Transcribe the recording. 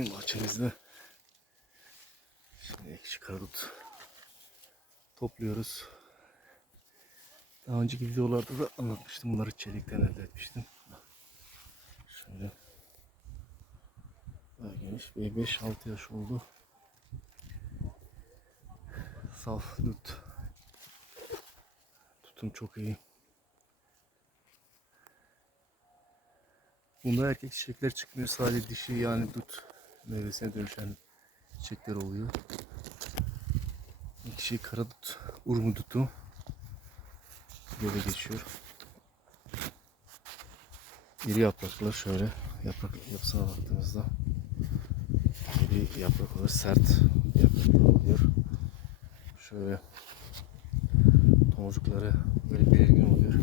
belirgin bahçemizde. Şimdi ekşi karadut topluyoruz. Daha önceki videolarda da anlatmıştım. Bunları çelikten elde etmiştim. Şöyle daha geniş. Bir 5-6 yaş oldu. Saf dut. Tutum çok iyi. Bunda erkek çiçekler çıkmıyor. Sadece dişi yani dut meyvesine dönüşen çiçekler oluyor. Dişi kara dut, urmu dutu böyle geçiyor. İri yapraklar şöyle yaprak yapısına baktığımızda iri yaprak olur, sert yapraklar oluyor. Şöyle tomurcukları böyle belirgin oluyor.